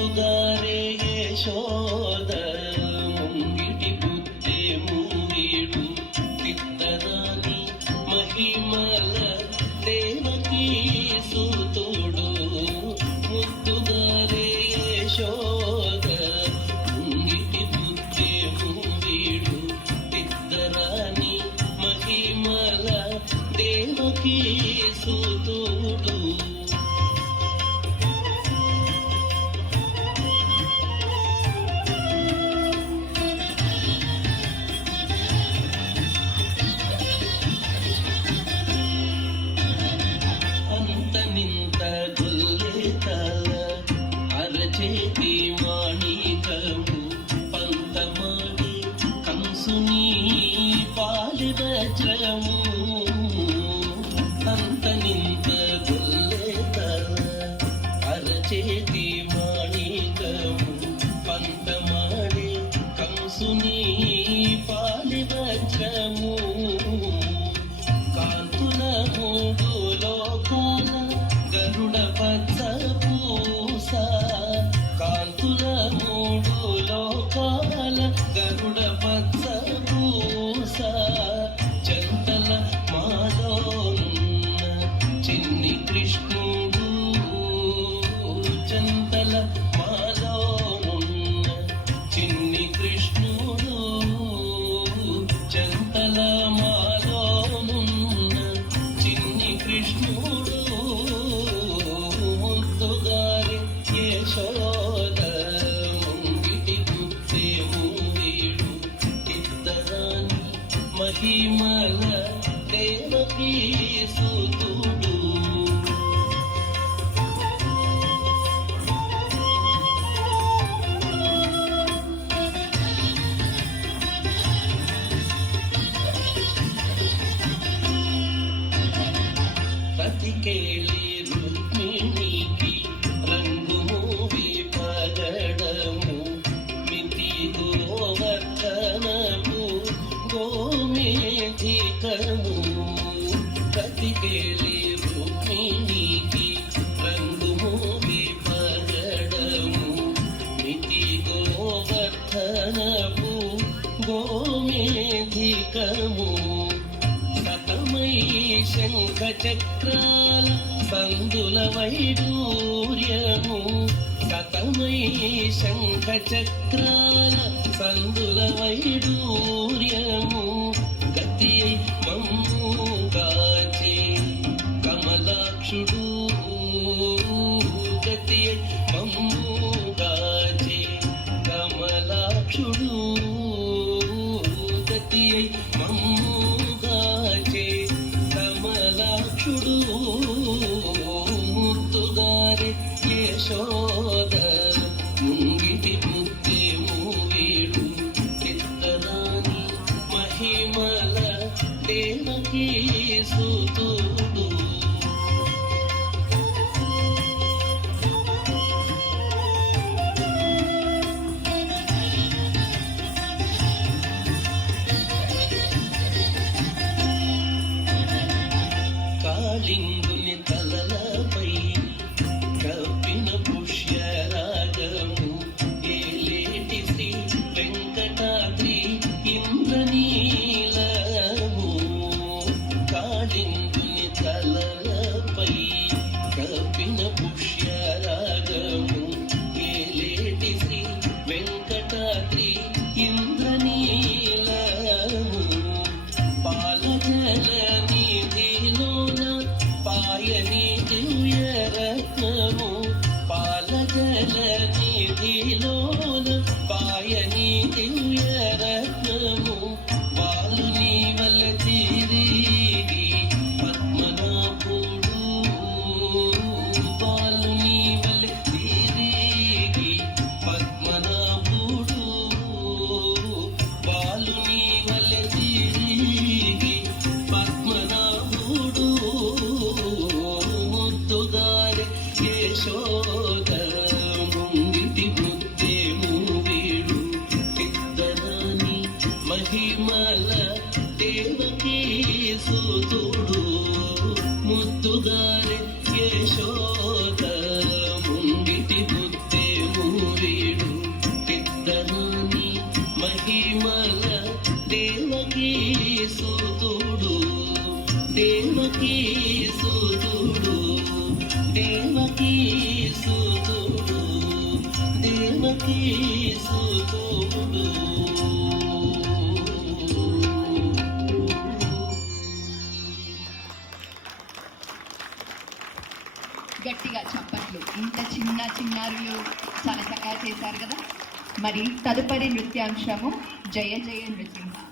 ముద్దుగారే యశోద ముంగిటి బుద్ధే మూవీడు తిత్తరాని మహిమల దేవకీ సూతుడు ముద్దుగారే యశోద ముంగిటి బుద్ధే మూవీడు తిత్తరాని మహిమల దేవకీ సూతుడు చేతి మాణికము పంతమాడి కంసుని పాలి వజ్రము అంతనింత గొల్లెత అరచేతి మాణికము పంతమాడి కంసుని పాలి వజ్రము కాంతుల మూడు లోకాల గరుడ పచ్చ పూస కాంతుల మూడు లోకాల గరుడ పచ్చ పూస చంతల మాలోన్న చిన్ని కృష్ణుడు చంతల మాలోన్న చిన్ని కృష్ణుడు చంతల మాలోనున్న చిన్ని కృష్ణుడు ముద్దుగారి యశోద ముంగిటి బుద్ధే మూవీడు తిత్తరాని మహిమల దేవకీ సూతుడు రతికేళి రుక్మిణికి రంగు మూవి పగడము మితి గోవర్ధనము గోమేధికము రతికేళి రుక్మిణికి రంగు మూవి పగడము మితి గోవర్ధనము గోమేధికము సతమై శంఖ చక్రాల సందుల వైడూర్యము సతమై శంఖ చక్రాల సందుల వైడూర్యము గతి మమ్ము గాచే కమలాక్షుడు గతి మమ్ము గాచే కమలాక్షుడు గతి మమ్ము కమలాక్షుడు ముద్దుగారి యశోద ముంగిటి బుద్ధే మూవీడు తిత్తరాని మహిమల దేవకీ సూతుడు కాళింగుని తలలపై కప్పిన పుష్యరాగము ఏలేటి శ్రీ వెంకటాద్రి ఇంద్రనీలము కాళింగుని తలలపై కప్పిన పుష్యరాగము ఏలేటి శ్రీ వెంకటాద్రి ఇంద్రనీలము పాలజల నిధిలోన పాయని దివ్యరత్నము పాలజల నిధిలోన పాయని దివ్యరత్నము బాలుని వల్ల తిరిగి పద్మనాభుడు బాలుని వల్ల తిరిగి పద్మనాభుడు బాలుని వల్ల తిరిగి పద్మనాభుడు ముద్దుగారి యశోద ముంగిటి బుద్ధే మూవీడు తిత్తరాని మహిమల దేవకీ సూతుడు ముద్దుగారి యశోద ముంగిటి బుద్ధే మహిమల దేవకీ సుతుడు దేవకీ సుతుడు దేవకీ సుతుడు దేవకీ సుతుడు. గట్టిగా చప్పట్లు. ఇంత చిన్నారులు చాలా చక్కగా చేశారు కదా. మరి తదుపరి నృత్యాంశము జయ జయ నృసింహ.